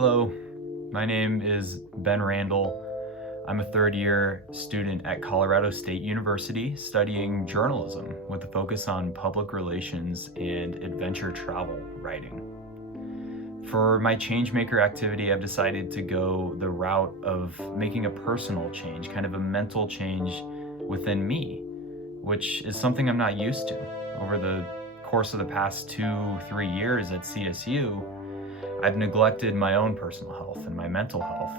Hello, my name is Ben Randall. I'm a third-year student at Colorado State University studying journalism with a focus on public relations and adventure travel writing. For my Changemaker activity, I've decided to go the route of making a personal change, kind of a mental change within me, which is something I'm not used to. Over the course of the past 2-3 years at CSU, I've neglected my own personal health and my mental health,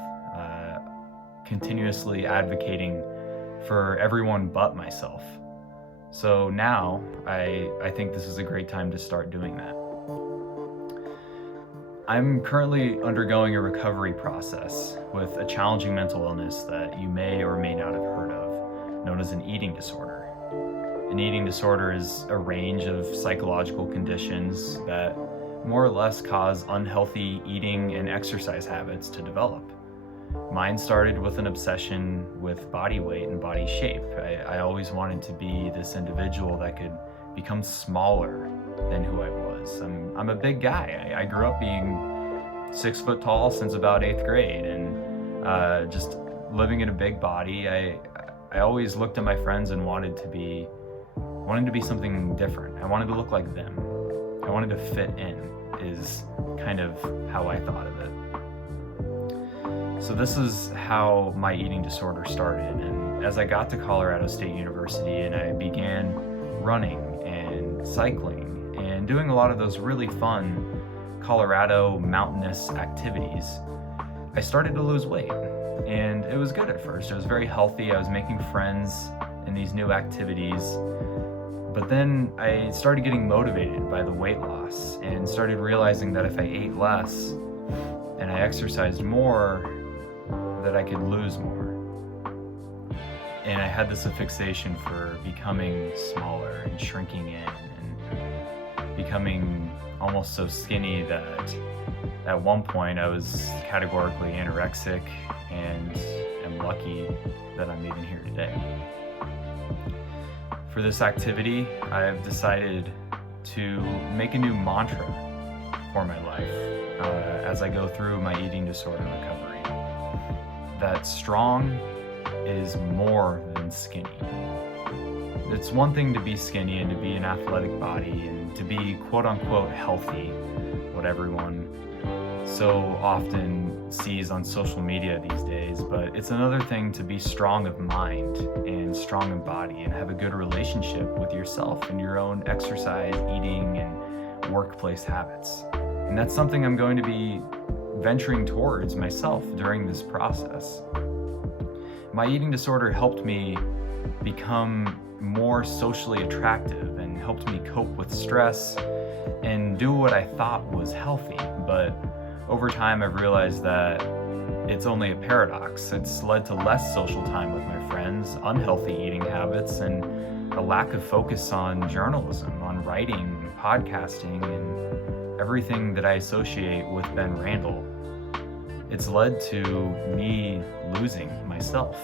continuously advocating for everyone but myself. So now I think this is a great time to start doing that. I'm currently undergoing a recovery process with a challenging mental illness that you may or may not have heard of, known as an eating disorder. An eating disorder is a range of psychological conditions that more or less cause unhealthy eating and exercise habits to develop. Mine started with an obsession with body weight and body shape. I always wanted to be this individual that could become smaller than who I was. I'm a big guy. I grew up being 6 foot tall since about 8th grade, and just living in a big body. I always looked at my friends and wanted to be something different. I wanted to look like them. I wanted to fit in, is kind of how I thought of it. So this is how my eating disorder started. And as I got to Colorado State University and I began running and cycling and doing a lot of those really fun Colorado mountainous activities, I started to lose weight. And it was good at first. It was very healthy. I was making friends in these new activities. But then I started getting motivated by the weight loss and started realizing that if I ate less and I exercised more, that I could lose more. And I had this fixation for becoming smaller and shrinking in and becoming almost so skinny that at one point I was categorically anorexic, and am lucky that I'm even here today. For this activity, I've decided to make a new mantra for my life as I go through my eating disorder recovery. That strong is more than skinny. It's one thing to be skinny and to be an athletic body and to be quote unquote healthy, what everyone so often sees on social media these days, but it's another thing to be strong of mind and strong of body and have a good relationship with yourself and your own exercise, eating, and workplace habits. And that's something I'm going to be venturing towards myself during this process. My eating disorder helped me become more socially attractive and helped me cope with stress and do what I thought was healthy, but over time, I've realized that it's only a paradox. It's led to less social time with my friends, unhealthy eating habits, and a lack of focus on journalism, on writing, podcasting, and everything that I associate with Ben Randall. It's led to me losing myself.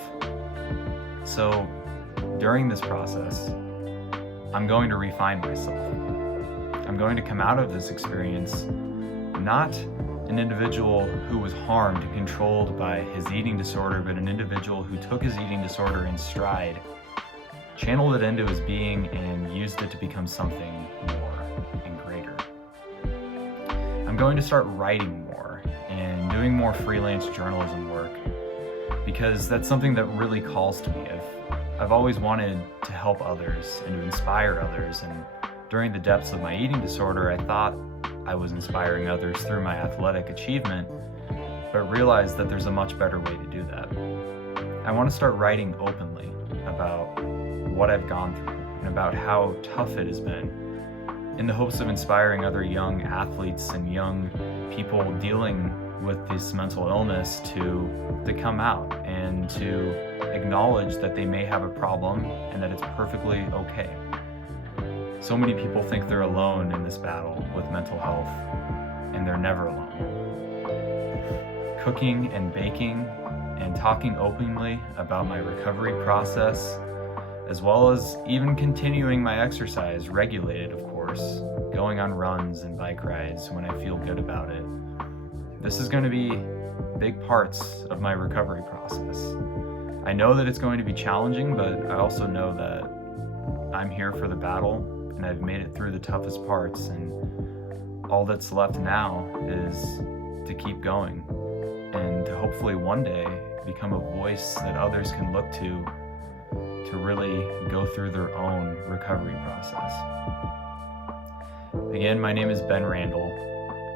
So during this process, I'm going to refine myself. I'm going to come out of this experience not an individual who was harmed and controlled by his eating disorder, but an individual who took his eating disorder in stride, channeled it into his being, and used it to become something more and greater. I'm going to start writing more and doing more freelance journalism work because that's something that really calls to me. I've always wanted to help others and to inspire others, and during the depths of my eating disorder, I thought I was inspiring others through my athletic achievement, but realized that there's a much better way to do that. I want to start writing openly about what I've gone through and about how tough it has been, in the hopes of inspiring other young athletes and young people dealing with this mental illness to come out and to acknowledge that they may have a problem and that it's perfectly okay. So many people think they're alone in this battle with mental health, and they're never alone. Cooking and baking and talking openly about my recovery process, as well as even continuing my exercise, regulated of course, going on runs and bike rides when I feel good about it, this is going to be big parts of my recovery process. I know that it's going to be challenging, but I also know that I'm here for the battle, and I've made it through the toughest parts, and all that's left now is to keep going and to hopefully one day become a voice that others can look to really go through their own recovery process. Again, my name is Ben Randall,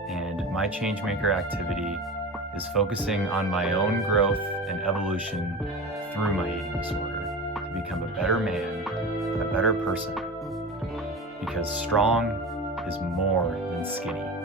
and my Changemaker activity is focusing on my own growth and evolution through my eating disorder to become a better man, a better person, because strong is more than skinny.